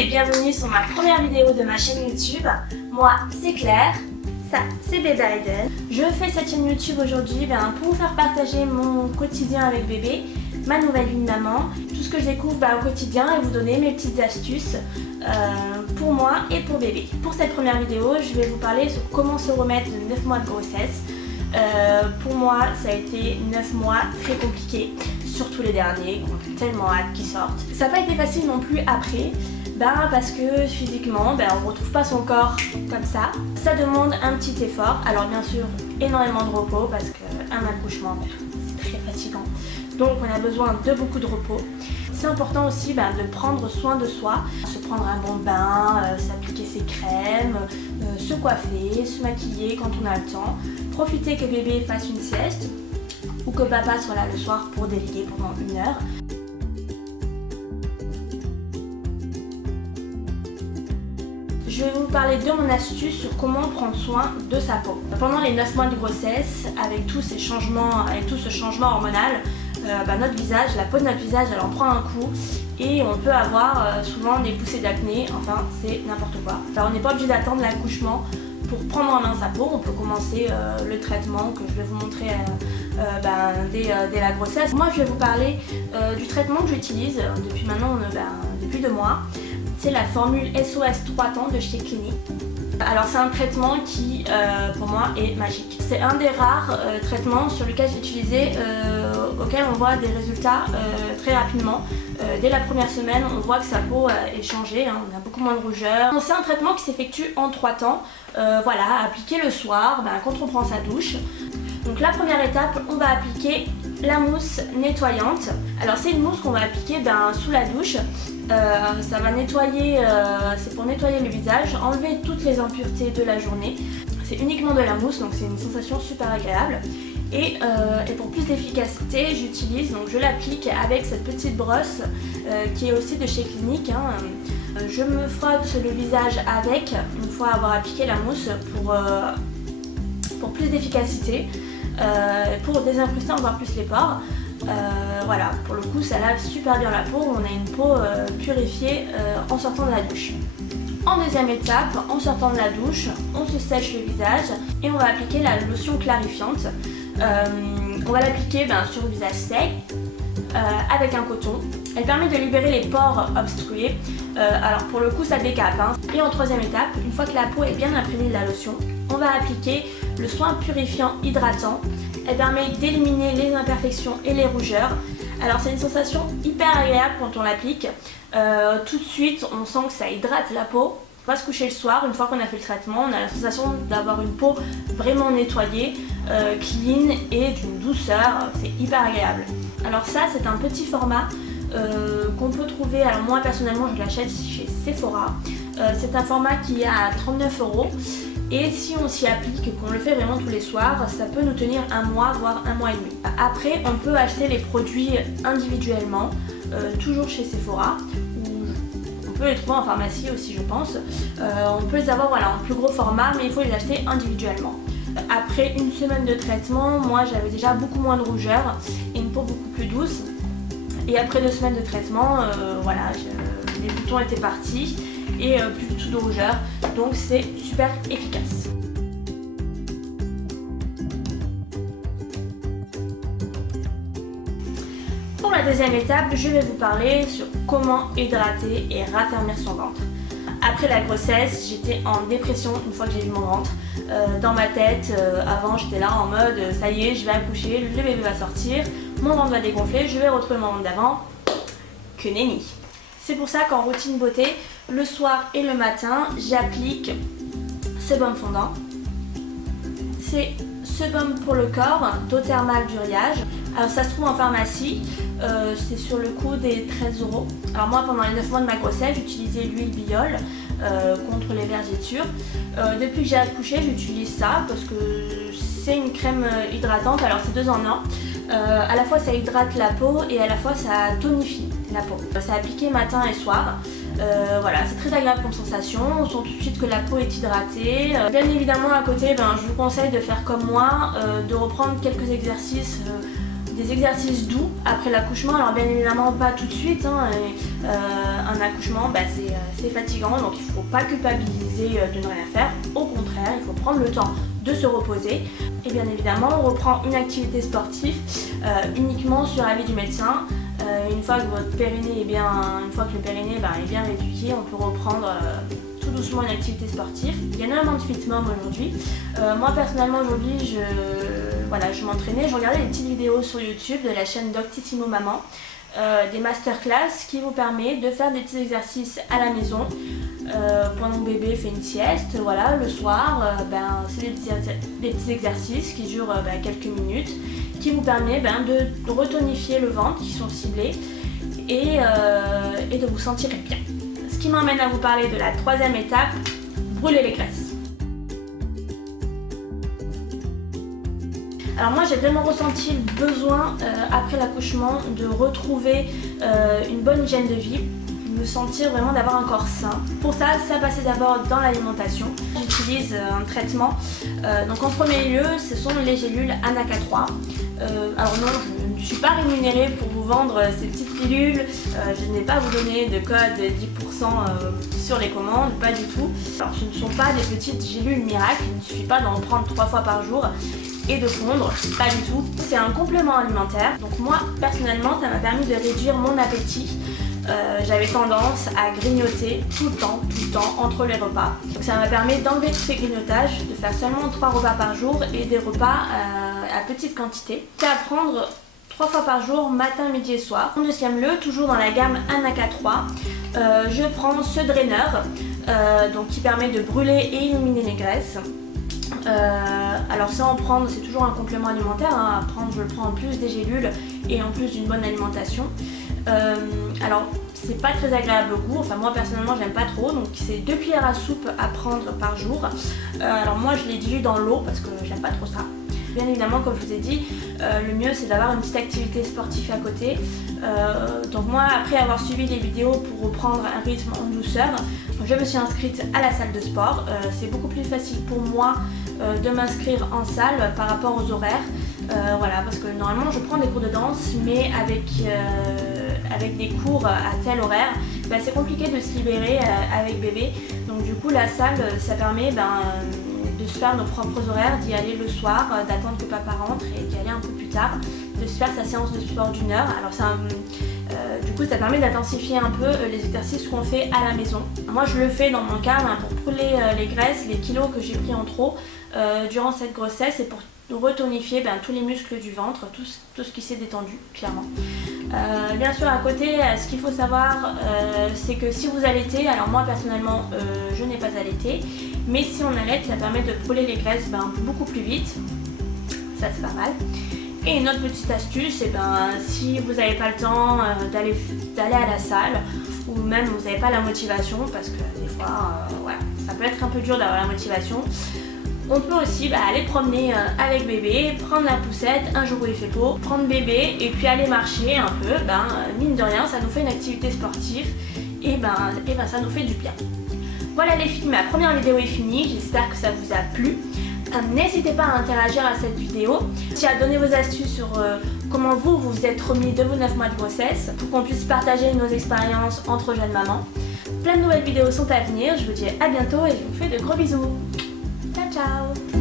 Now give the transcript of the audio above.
et bienvenue sur ma première vidéo de ma chaîne YouTube. Moi c'est Claire, ça c'est bébé Aiden. Je fais cette chaîne YouTube aujourd'hui pour vous faire partager mon quotidien avec bébé, ma nouvelle vie de maman, tout ce que je découvre au quotidien et vous donner mes petites astuces pour moi et pour bébé. Pour cette première vidéo, je vais vous parler sur comment se remettre de 9 mois de grossesse. Pour moi, ça a été 9 mois très compliqués, surtout les derniers, qu'on a tellement hâte qu'ils sortent. Ça n'a pas été facile non plus après, parce que physiquement, on ne retrouve pas son corps comme ça. Ça demande un petit effort, alors bien sûr, énormément de repos, parce qu'un accouchement, c'est très fatigant. Donc on a besoin de beaucoup de repos. C'est important aussi de prendre soin de soi, se prendre un bon bain, s'appliquer ses crèmes, se coiffer, se maquiller quand on a le temps, profiter que bébé fasse une sieste ou que papa soit là le soir pour déléguer pendant 1 heure. Je vais vous parler de mon astuce sur comment prendre soin de sa peau. Pendant les 9 mois de grossesse, avec tout ce changement hormonal, notre visage, la peau de notre visage, elle en prend un coup et on peut avoir souvent des poussées d'acné, enfin c'est n'importe quoi. On n'est pas obligé d'attendre l'accouchement pour prendre en main sa peau, on peut commencer le traitement que je vais vous montrer dès la grossesse. Moi je vais vous parler du traitement que j'utilise depuis maintenant, depuis 2 mois. C'est la formule SOS 3 temps de chez Clinique. Alors c'est un traitement qui pour moi est magique. C'est un des rares traitements sur lequel j'ai utilisé auquel on voit des résultats très rapidement. Dès la première semaine on voit que sa peau est changée, on a beaucoup moins de rougeur. C'est un traitement qui s'effectue en 3 temps, appliqué le soir quand on prend sa douche. Donc la première étape, on va appliquer la mousse nettoyante. Alors c'est une mousse qu'on va appliquer sous la douche. Ça va nettoyer, c'est pour nettoyer le visage, enlever toutes les impuretés de la journée. C'est uniquement de la mousse, donc c'est une sensation super agréable. Et pour plus d'efficacité, je l'applique avec cette petite brosse qui est aussi de chez Clinique. Je me frotte le visage avec, une fois avoir appliqué la mousse, pour plus d'efficacité, pour désincruster encore plus les pores. Pour le coup ça lave super bien la peau, on a une peau purifiée en sortant de la douche. En deuxième étape, en sortant de la douche, on se sèche le visage et on va appliquer la lotion clarifiante. On va l'appliquer sur le visage sec avec un coton. Elle permet de libérer les pores obstrués, alors pour le coup ça décape. Et en troisième étape, une fois que la peau est bien imprégnée de la lotion, on va appliquer le soin purifiant hydratant. Elle permet d'éliminer les imperfections et les rougeurs. Alors c'est une sensation hyper agréable quand on l'applique. Tout de suite on sent que ça hydrate la peau. On va se coucher le soir, une fois qu'on a fait le traitement, on a la sensation d'avoir une peau vraiment nettoyée, clean et d'une douceur. C'est hyper agréable. Alors ça c'est un petit format qu'on peut trouver, alors moi personnellement je l'achète chez Sephora. C'est un format qui est à 39 €. Et si on s'y applique et qu'on le fait vraiment tous les soirs, ça peut nous tenir 1 mois, voire 1 mois et demi. Après, on peut acheter les produits individuellement, toujours chez Sephora, ou on peut les trouver en pharmacie aussi je pense. On peut les avoir en plus gros format, mais il faut les acheter individuellement. Après 1 semaine de traitement, moi j'avais déjà beaucoup moins de rougeur et une peau beaucoup plus douce. Et après 2 semaines de traitement, les boutons étaient partis et plus du tout de rougeur, donc c'est super efficace. Pour la deuxième étape, je vais vous parler sur comment hydrater et raffermir son ventre. Après la grossesse, j'étais en dépression une fois que j'ai vu mon ventre. Dans ma tête, avant j'étais là en mode ça y est, je vais accoucher, le bébé va sortir, mon ventre va dégonfler, je vais retrouver mon ventre d'avant. Que nenni! C'est pour ça qu'en routine beauté, le soir et le matin, j'applique sébum fondant. C'est sébum pour le corps, d'eau thermale du Riage. Alors ça se trouve en pharmacie, c'est sur le coût des 13 €. Alors moi pendant les 9 mois de ma grossesse, j'utilisais l'huile Biol contre les vergetures. Depuis que j'ai accouché, j'utilise ça parce que c'est une crème hydratante, alors c'est 2 en 1. À la fois ça hydrate la peau et à la fois ça tonifie la peau. C'est appliqué matin et soir. C'est très agréable comme sensation, on sent tout de suite que la peau est hydratée. Bien évidemment à côté, je vous conseille de faire comme moi, de reprendre quelques exercices des exercices doux après l'accouchement. Alors bien évidemment pas tout de suite, hein, un accouchement c'est fatigant, donc il ne faut pas culpabiliser de ne rien faire. Au contraire, il faut prendre le temps de se reposer. Et bien évidemment on reprend une activité sportive uniquement sur avis du médecin. Une fois que votre périnée est bien, une fois que le périnée est bien rééduqué, on peut reprendre tout doucement une activité sportive. Il y a énormément de fit mom aujourd'hui. Moi personnellement aujourd'hui je m'entraînais, je regardais des petites vidéos sur YouTube de la chaîne Doctissimo Maman, des masterclass qui vous permet de faire des petits exercices à la maison pendant que bébé fait une sieste. Voilà, le soir, c'est des petits exercices qui durent quelques minutes, qui vous permet de retonifier le ventre, qui sont ciblés, et de vous sentir bien. Ce qui m'emmène à vous parler de la troisième étape, brûler les graisses. Alors moi j'ai vraiment ressenti le besoin après l'accouchement de retrouver une bonne hygiène de vie, me sentir vraiment d'avoir un corps sain. Pour ça passait d'abord dans l'alimentation. J'utilise un traitement, donc en premier lieu ce sont les gélules Anaca 3. Alors non, je ne suis pas rémunérée pour vous vendre ces petites pilules, je n'ai pas à vous donner de code 10% sur les commandes, pas du tout. Alors ce ne sont pas des petites gélules miracles, il ne suffit pas d'en prendre 3 fois par jour et de fondre, pas du tout. C'est un complément alimentaire, donc moi personnellement ça m'a permis de réduire mon appétit. J'avais tendance à grignoter tout le temps entre les repas. Donc ça m'a permis d'enlever tous ces grignotages, de faire seulement 3 repas par jour et des repas à petite quantité. C'est à prendre 3 fois par jour, matin, midi et soir. En deuxième lieu, toujours dans la gamme Anaca 3, je prends ce draineur donc qui permet de brûler et éliminer les graisses. Alors ça en prendre, c'est toujours un complément alimentaire, hein. À prendre, je le prends en plus des gélules et en plus d'une bonne alimentation. Alors c'est pas très agréable au goût, enfin moi personnellement j'aime pas trop, donc c'est 2 cuillères à soupe à prendre par jour. Alors moi je les dilue dans l'eau parce que j'aime pas trop ça. Bien évidemment, comme je vous ai dit, le mieux c'est d'avoir une petite activité sportive à côté. Donc moi, après avoir suivi les vidéos pour reprendre un rythme en douceur, je me suis inscrite à la salle de sport. C'est beaucoup plus facile pour moi de m'inscrire en salle par rapport aux horaires. Voilà, parce que normalement je prends des cours de danse, mais avec des cours à tel horaire, c'est compliqué de se libérer avec bébé. Donc du coup la salle, ça permet de se faire nos propres horaires, d'y aller le soir, d'attendre que papa rentre et d'y aller un peu plus tard, de se faire sa séance de sport d'1 heure. Alors du coup ça permet d'intensifier un peu les exercices qu'on fait à la maison. Moi je le fais dans mon cas pour brûler les graisses, les kilos que j'ai pris en trop durant cette grossesse et pour retonifier tous les muscles du ventre, tout ce qui s'est détendu clairement. Bien sûr à côté, ce qu'il faut savoir c'est que si vous allaitez, alors moi personnellement je n'ai pas allaité, mais si on allaite ça permet de brûler les graisses beaucoup plus vite, ça c'est pas mal. Et une autre petite astuce, si vous n'avez pas le temps d'aller à la salle, ou même vous n'avez pas la motivation, parce que des fois ça peut être un peu dur d'avoir la motivation, on peut aussi aller promener avec bébé, prendre la poussette un jour où il fait beau, prendre bébé et puis aller marcher un peu. Mine de rien, ça nous fait une activité sportive et ça nous fait du bien. Voilà les filles, ma première vidéo est finie, j'espère que ça vous a plu. N'hésitez pas à interagir à cette vidéo, à donner vos astuces sur comment vous êtes remis de vos 9 mois de grossesse, pour qu'on puisse partager nos expériences entre jeunes mamans. Plein de nouvelles vidéos sont à venir, je vous dis à bientôt et je vous fais de gros bisous. Ciao ciao.